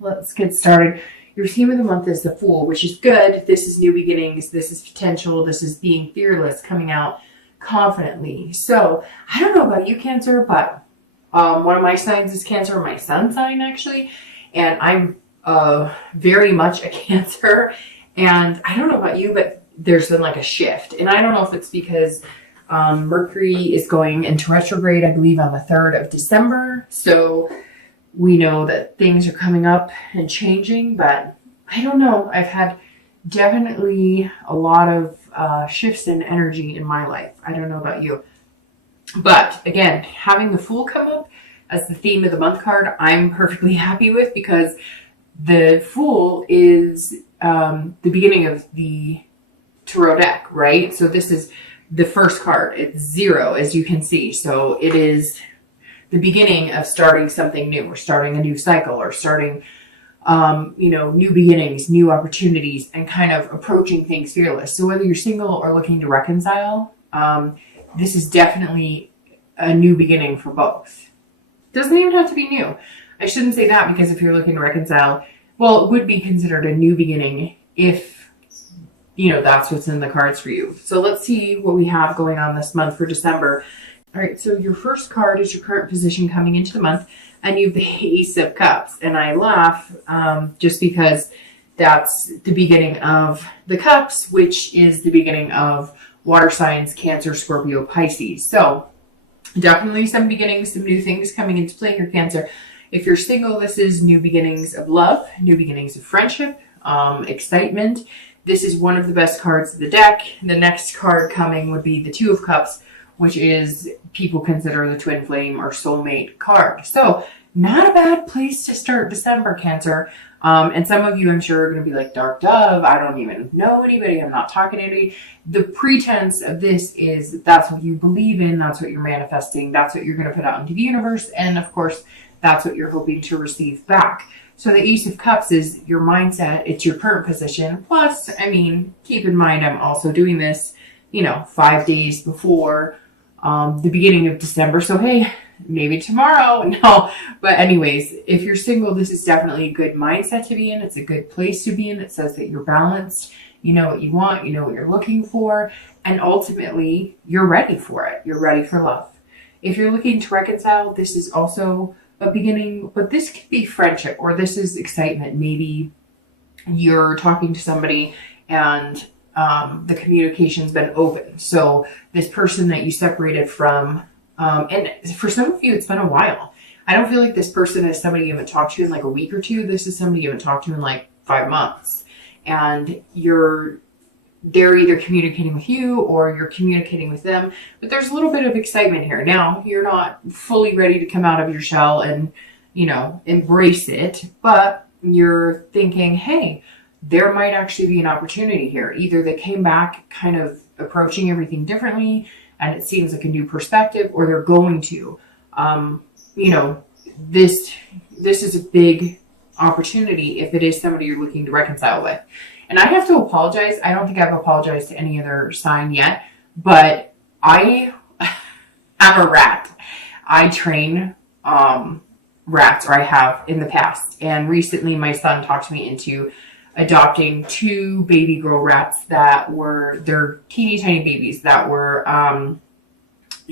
let's get started. Your theme of the month is the Fool, which is good. This is new beginnings. This is potential. This is being fearless, coming out confidently. So I don't know about you, Cancer, but one of my signs is Cancer, my sun sign actually, and I'm very much a Cancer. And I don't know about you, but there's been like a shift, and I don't know if it's because Mercury is going into retrograde, I believe, on the 3rd of December. So we know that things are coming up and changing, but I don't know. I've had definitely a lot of shifts in energy in my life. I don't know about you. But again, having the Fool come up as the theme of the month card, I'm perfectly happy with, because the Fool is the beginning of the tarot deck, right? So this is the first card. It's 0, as you can see. So it is the beginning of starting something new, or starting a new cycle, or starting, new beginnings, new opportunities, and kind of approaching things fearless. So whether you're single or looking to reconcile, this is definitely a new beginning for both. Doesn't even have to be new. I shouldn't say that, because if you're looking to reconcile, well, it would be considered a new beginning if, that's what's in the cards for you. So let's see what we have going on this month for December. All right, so your first card is your current position coming into the month, and you have the Ace of Cups. And I laugh just because that's the beginning of the Cups, which is the beginning of water signs, Cancer, Scorpio, Pisces. So definitely some beginnings, some new things coming into play here, Cancer. If you're single, this is new beginnings of love, new beginnings of friendship, excitement. This is one of the best cards of the deck. The next card coming would be the Two of Cups, which is people consider the twin flame or soulmate card. So not a bad place to start December, Cancer. And some of you, I'm sure, are going to be like, Dark Dove, I don't even know anybody. I'm not talking to anybody. The pretense of this is that's what you believe in. That's what you're manifesting. That's what you're going to put out into the universe. And of course, that's what you're hoping to receive back. So the Ace of Cups is your mindset. It's your current position. Plus, keep in mind, I'm also doing this, 5 days before the beginning of December. So, hey, maybe tomorrow. No. But anyways, if you're single, this is definitely a good mindset to be in. It's a good place to be in. It says that you're balanced. You know what you want. You know what you're looking for. And ultimately, you're ready for it. You're ready for love. If you're looking to reconcile, this is also a beginning, but this could be friendship, or this is excitement. Maybe you're talking to somebody and the communication's been open. So this person that you separated from, and for some of you, it's been a while. I don't feel like this person is somebody you haven't talked to in like a week or two. This is somebody you haven't talked to in like 5 months. And they're either communicating with you or you're communicating with them, but there's a little bit of excitement here. Now, you're not fully ready to come out of your shell and, embrace it, but you're thinking, hey, there might actually be an opportunity here. Either they came back kind of approaching everything differently and it seems like a new perspective, or they're going to, this is a big opportunity if it is somebody you're looking to reconcile with. And I have to apologize. I don't think I've apologized to any other sign yet, but I am a rat. I train rats, or I have in the past. And recently my son talked me into adopting 2 baby girl rats they're teeny tiny babies that were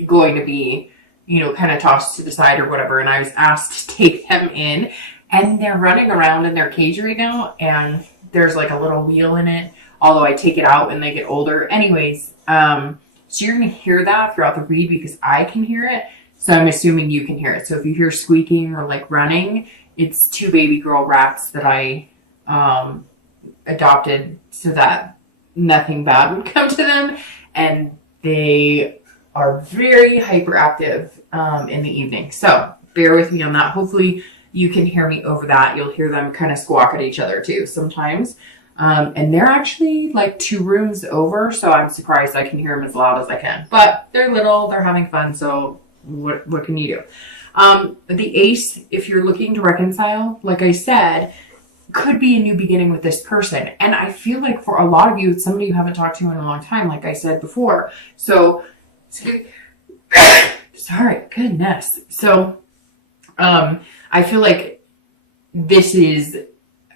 going to be, kind of tossed to the side or whatever. And I was asked to take them in, and they're running around in their cage right now, and there's like a little wheel in it, although I take it out when they get older. Anyways, so you're going to hear that throughout the read because I can hear it. So I'm assuming you can hear it. So if you hear squeaking or like running, it's 2 baby girl rats that I adopted so that nothing bad would come to them. And they are very hyperactive in the evening. So bear with me on that. Hopefully you can hear me over that. You'll hear them kind of squawk at each other too sometimes. And they're actually like 2 rooms over, so I'm surprised I can hear them as loud as I can. But they're little, they're having fun, so what can you do? The Ace, if you're looking to reconcile, like I said, could be a new beginning with this person. And I feel like for a lot of you, it's somebody you haven't talked to in a long time, like I said before. So, sorry, goodness. So, I feel like this is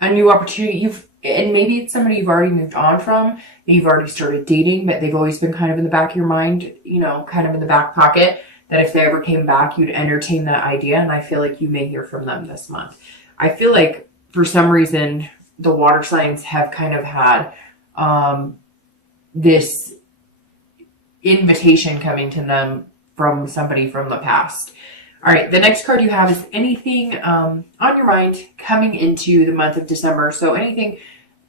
a new opportunity. And maybe it's somebody you've already moved on from, that you've already started dating, but they've always been kind of in the back of your mind, kind of in the back pocket, that if they ever came back, you'd entertain that idea. And I feel like you may hear from them this month. I feel like for some reason, the water signs have kind of had this invitation coming to them from somebody from the past. All right, the next card you have is anything on your mind coming into the month of December. So anything,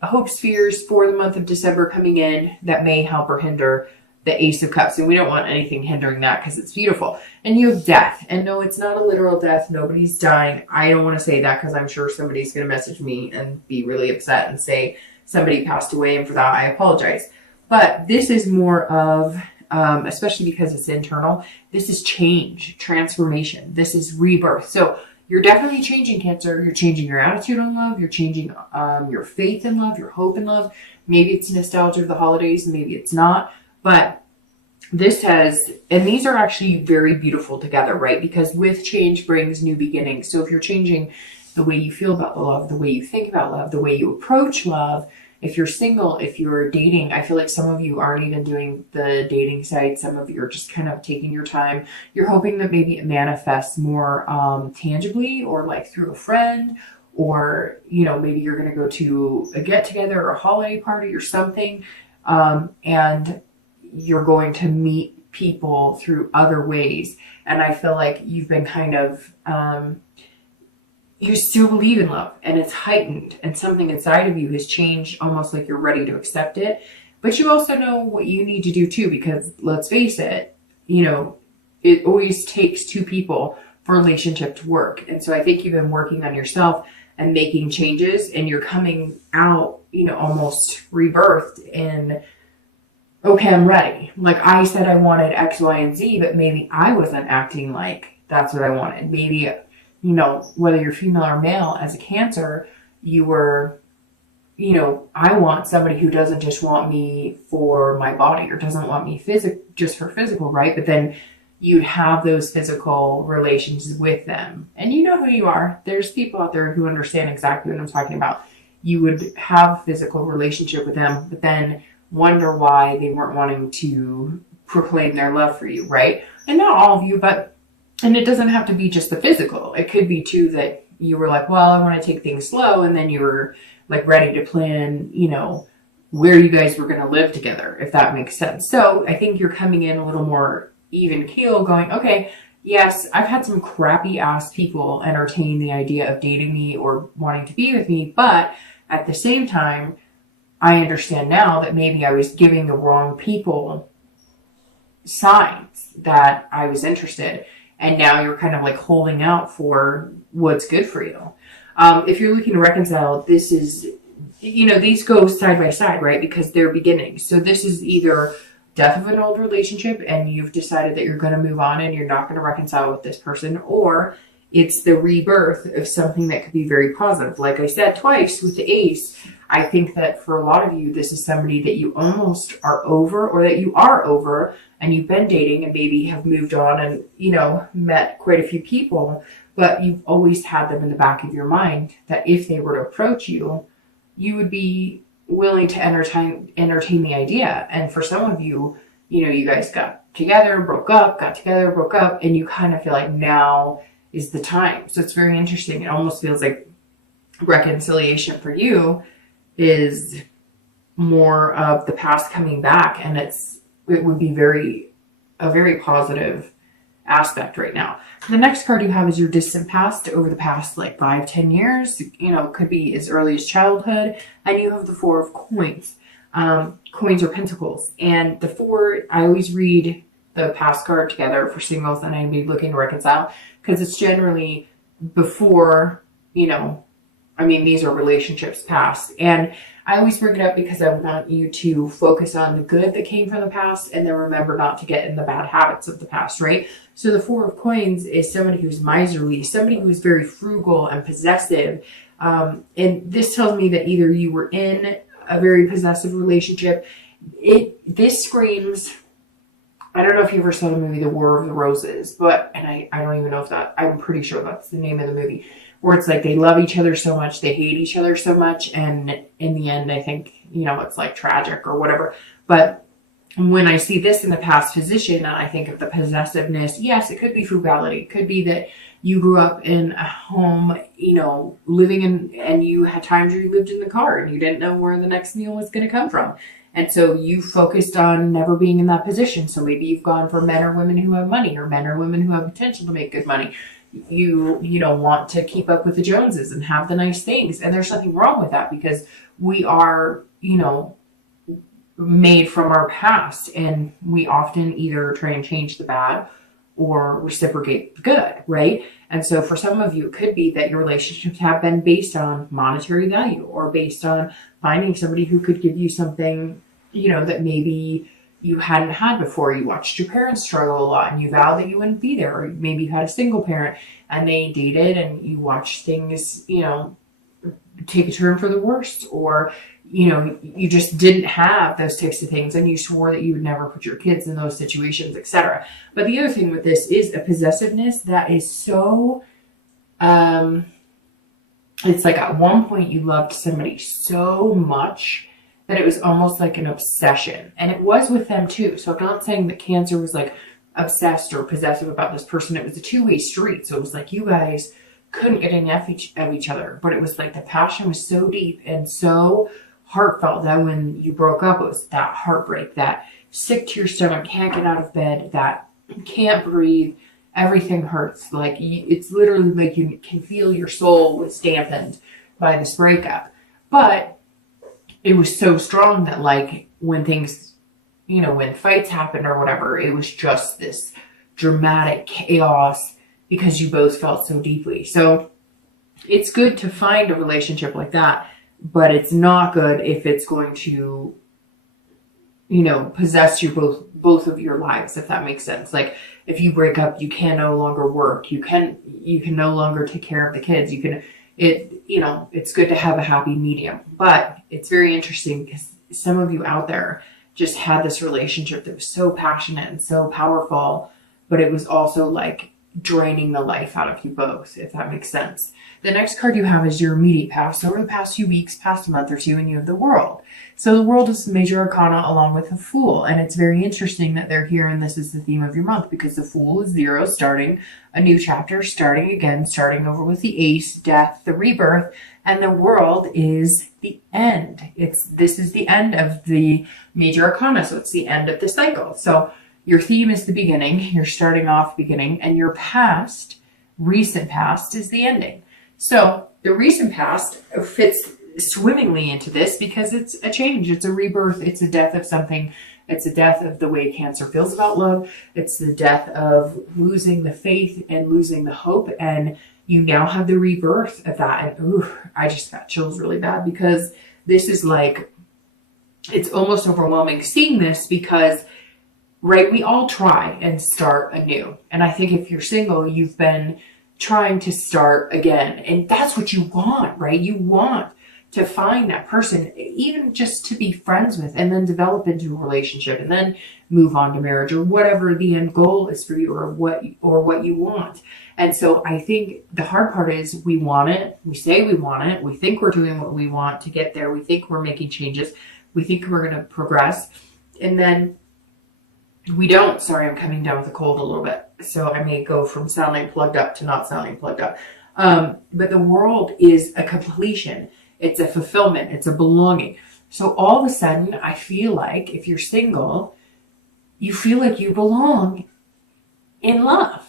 hopes, fears for the month of December coming in that may help or hinder the Ace of Cups. And we don't want anything hindering that because it's beautiful. And you have death. And no, it's not a literal death. Nobody's dying. I don't want to say that because I'm sure somebody's going to message me and be really upset and say somebody passed away. And for that, I apologize. But this is more of, especially because it's internal, this is change, transformation. This is rebirth. So you're definitely changing, Cancer. You're changing your attitude on love. You're changing your faith in love, your hope in love. Maybe it's nostalgia of the holidays. Maybe it's not. But this has, and these are actually very beautiful together, right? Because with change brings new beginnings. So if you're changing the way you feel about the love, the way you think about love, the way you approach love, if you're single, if you're dating, I feel like some of you aren't even doing the dating side. Some of you are just kind of taking your time. You're hoping that maybe it manifests more tangibly, or like through a friend, or, maybe you're going to go to a get together or a holiday party or something. And you're going to meet people through other ways. And I feel like you've been kind of, you still believe in love, and it's heightened, and something inside of you has changed, almost like you're ready to accept it. But you also know what you need to do too, because let's face it, it always takes two people for a relationship to work. And so I think you've been working on yourself and making changes, and you're coming out, almost rebirthed in, okay, I'm ready. Like I said, I wanted X, Y, and Z, but maybe I wasn't acting like that's what I wanted. Maybe, whether you're female or male, as a Cancer, you were, I want somebody who doesn't just want me for my body, or doesn't want me just for physical, right? But then you'd have those physical relations with them. And you know who you are. There's people out there who understand exactly what I'm talking about. You would have a physical relationship with them, but then wonder why they weren't wanting to proclaim their love for you, right? And not all of you, and it doesn't have to be just the physical. It could be too that you were like, well, I want to take things slow. And then you were like ready to plan, where you guys were going to live together, if that makes sense. So I think you're coming in a little more even keel, going, okay, yes, I've had some crappy ass people entertain the idea of dating me or wanting to be with me. But at the same time, I understand now that maybe I was giving the wrong people signs that I was interested. And now you're kind of like holding out for what's good for you. If you're looking to reconcile, this is, these go side by side, right? Because they're beginnings. So this is either death of an old relationship and you've decided that you're going to move on and you're not going to reconcile with this person, or it's the rebirth of something that could be very positive. Like I said twice with the Ace, I think that for a lot of you, this is somebody that you almost are over, or that you are over, and you've been dating and maybe have moved on and, met quite a few people, but you've always had them in the back of your mind that if they were to approach you, you would be willing to entertain the idea. And for some of you, you guys got together, broke up, got together, broke up, and you kind of feel like now is the time. So it's very interesting. It almost feels like reconciliation for you is more of the past coming back, and it would be a very positive aspect right now. The next card you have is your distant past, over the past like 5-10 years, could be as early as childhood. And you have the Four of Coins, coins or pentacles. And the four, I always read the past card together for singles and I'd be looking to reconcile, because it's generally before, these are relationships past. And I always bring it up because I want you to focus on the good that came from the past, and then remember not to get in the bad habits of the past, right? So the Four of Coins is somebody who's miserly, somebody who's very frugal and possessive. And this tells me that either you were in a very possessive relationship. This screams, I don't know if you ever saw the movie The War of the Roses, but, and I don't even know if I'm pretty sure that's the name of the movie, or it's like they love each other so much, they hate each other so much, and in the end, I think, it's like tragic or whatever. But when I see this in the past position, and I think of the possessiveness, yes, it could be frugality. It could be that you grew up in a home, living in, and you had times where you lived in the car and you didn't know where the next meal was going to come from. And so you focused on never being in that position. So maybe you've gone for men or women who have money, or men or women who have potential to make good money. You want to keep up with the Joneses and have the nice things. And there's nothing wrong with that, because we are, made from our past, and we often either try and change the bad or reciprocate the good, right? And so for some of you, it could be that your relationships have been based on monetary value, or based on finding somebody who could give you something, that maybe you hadn't had before. You watched your parents struggle a lot and you vowed that you wouldn't be there. Or maybe you had a single parent and they dated and you watched things, take a turn for the worst, or you just didn't have those types of things and you swore that you would never put your kids in those situations, etc. But the other thing with this is a possessiveness that is so, it's like at one point you loved somebody so much that it was almost like an obsession. And it was with them too. So I'm not saying that Cancer was like obsessed or possessive about this person. It was a two-way street. So it was like you guys couldn't get enough of each other. But it was like the passion was so deep and so heartfelt that when you broke up, it was that heartbreak, that sick to your stomach, can't get out of bed, that can't breathe, everything hurts. Like it's literally like you can feel your soul was dampened by this breakup. But it was so strong that like when things, when fights happened or whatever, it was just this dramatic chaos because you both felt so deeply. So it's good to find a relationship like that, but it's not good if it's going to, possess you both of your lives, if that makes sense. Like if you break up, you can no longer work. You can no longer take care of the kids. It's good to have a happy medium. But it's very interesting because some of you out there just had this relationship that was so passionate and so powerful, but it was also like draining the life out of you both, if that makes sense. The next card you have is your immediate past. So over the past few weeks, past a month or two, and you have the World. So the World is the major arcana along with the Fool. And it's very interesting that they're here and this is the theme of your month, because the Fool is 0, starting a new chapter, starting again, starting over with the Ace, death, the rebirth, and the World is the end. This is the end of the major arcana, so it's the end of the cycle. So your theme is the beginning, you're starting off beginning, and your past, recent past, is the ending. So the recent past fits swimmingly into this because it's a change, it's a rebirth, it's a death of something, it's a death of the way Cancer feels about love, it's the death of losing the faith and losing the hope, and you now have the rebirth of that. And I just got chills really bad because this is like, it's almost overwhelming seeing this because, right, we all try and start anew. And I think if you're single, you've been trying to start again. And that's what you want, right? You want to find that person, even just to be friends with, and then develop into a relationship and then move on to marriage or whatever the end goal is for you, or what you want. And so I think the hard part is we want it. We say we want it. We think we're doing what we want to get there. We think we're making changes. We think we're going to progress. And then we don't. Sorry, I'm coming down with a cold a little bit. So I may go from sounding plugged up to not sounding plugged up. But the World is a completion. It's a fulfillment. It's a belonging. So all of a sudden, I feel like if you're single, you feel like you belong in love.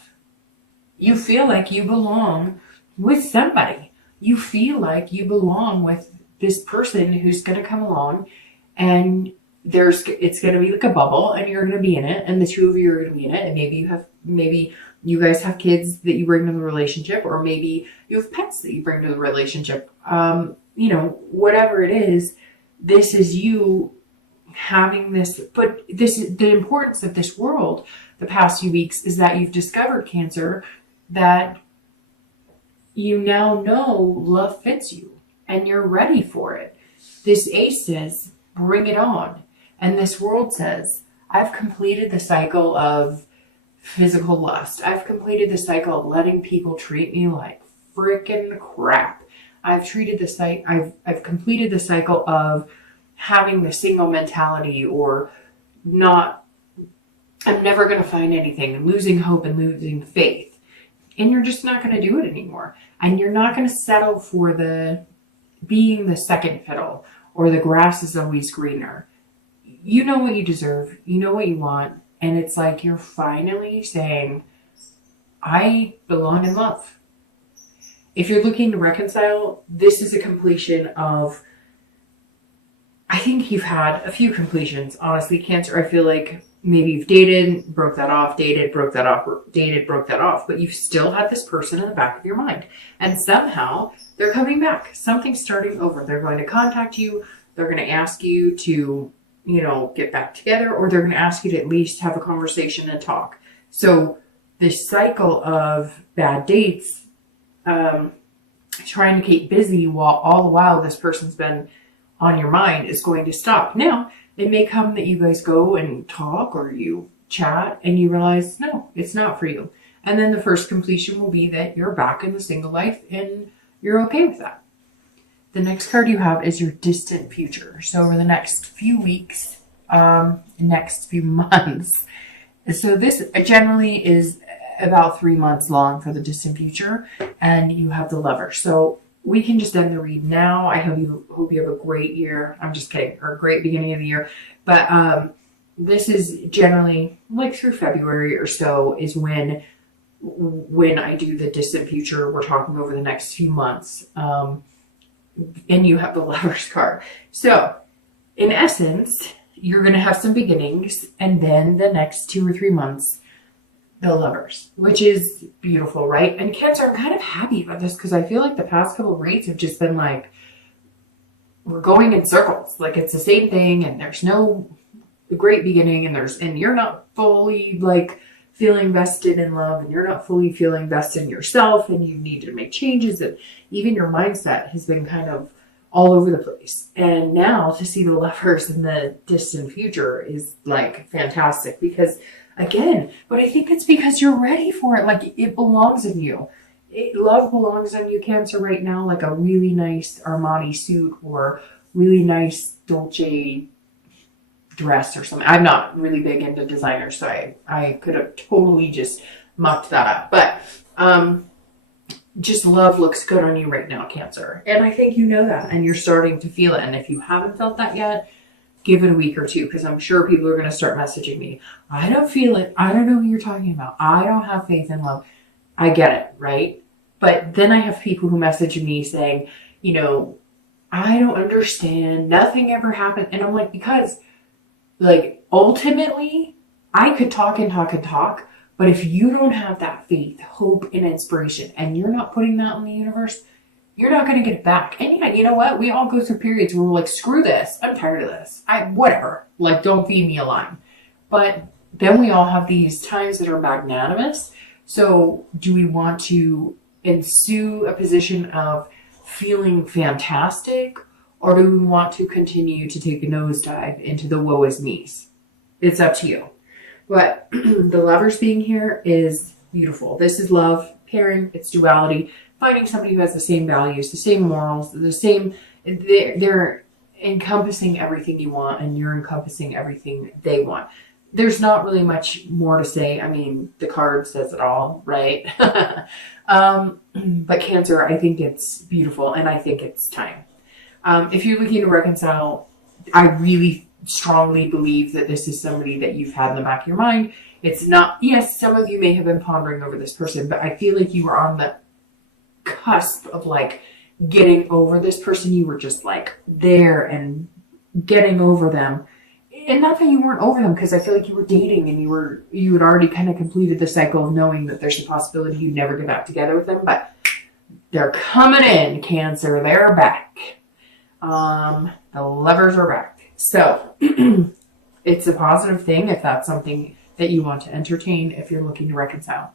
You feel like you belong with somebody. You feel like you belong with this person who's going to come along, and it's going to be like a bubble, and you're going to be in it, and the two of you are going to be in it, and maybe you guys have kids that you bring to the relationship, or maybe you have pets that you bring to the relationship. Whatever it is, this is you having this, but this is the importance of this World the past few weeks is that you've discovered, Cancer, that you now know love fits you and you're ready for it. This Ace says, bring it on. And this World says, I've completed the cycle of physical lust. I've completed the cycle of letting people treat me like freaking crap. I've treated the I've completed the cycle of having the single mentality or not, I'm never going to find anything, and losing hope and losing faith. And you're just not going to do it anymore. And you're not going to settle for the being the second fiddle or the grass is always greener. You know what you deserve. You know what you want. And it's like you're finally saying, I belong in love. If you're looking to reconcile, this is a completion of, I think you've had a few completions. Honestly, Cancer, I feel like maybe you've dated, broke that off, dated, broke that off, dated, broke that off, but you've still had this person in the back of your mind. And somehow they're coming back. Something's starting over. They're going to contact you. They're going to ask you to, get back together, or they're going to ask you to at least have a conversation and talk. So this cycle of bad dates, trying to keep busy while all the while this person's been on your mind is going to stop. Now, it may come that you guys go and talk or you chat and you realize, no, it's not for you. And then the first completion will be that you're back in the single life and you're okay with that. The next card you have is your distant future. So over the next few weeks, next few months. So this generally is about 3 months long for the distant future, and you have the Lover. So we can just end the read now. I hope you have a great year. I'm just kidding, or a great beginning of the year. But this is generally like through February or so is when I do the distant future. We're talking over the next few months. And you have the Lover's card. So in essence, you're going to have some beginnings, and then the next 2 or 3 months, the Lovers, which is beautiful, right? And Cancer, I'm kind of happy about this because I feel like the past couple of reads have just been like, we're going in circles. Like it's the same thing, and there's no great beginning, and you're not fully like feeling vested in love, and you're not fully feeling vested in yourself, and you need to make changes, and even your mindset has been kind of all over the place. And now to see the Lovers in the distant future is like fantastic because again, but I think it's because you're ready for it. Like it belongs in you. Love belongs on you, Cancer, right now, like a really nice Armani suit or really nice Dolce dress or something. I'm not really big into designers, so I could have totally just mucked that up. But just love looks good on you right now, Cancer. And I think you know that, and you're starting to feel it. And if you haven't felt that yet, give it a week or two, because I'm sure people are going to start messaging me. I don't feel it. I don't know what you're talking about. I don't have faith in love. I get it, right? But then I have people who message me saying, I don't understand. Nothing ever happened. And I'm like, because like ultimately I could talk and talk and talk, but if you don't have that faith, hope, and inspiration, and you're not putting that in the universe, you're not going to get it back. And yeah, you know what? We all go through periods where we're like, screw this. I'm tired of this. Whatever. Like, don't feed me a line. But then we all have these times that are magnanimous. So do we want to ensue a position of feeling fantastic, or do we want to continue to take a nosedive into the woe is me's? It's up to you. But the Lovers being here is beautiful. This is love, pairing, it's duality, finding somebody who has the same values, the same morals, they're encompassing everything you want, and you're encompassing everything they want. There's not really much more to say. I mean, the card says it all, right? But Cancer, I think it's beautiful, and I think it's time. If you're looking to reconcile, I really strongly believe that this is somebody that you've had in the back of your mind. It's not, yes, some of you may have been pondering over this person, but I feel like you were on the cusp of like getting over this person. You were just like there and getting over them. And not that you weren't over them, because I feel like you were dating and you had already kind of completed the cycle of knowing that there's a possibility you'd never get back together with them, but they're coming in, Cancer. They're back. The Lovers are back. So it's a positive thing if that's something that you want to entertain if you're looking to reconcile.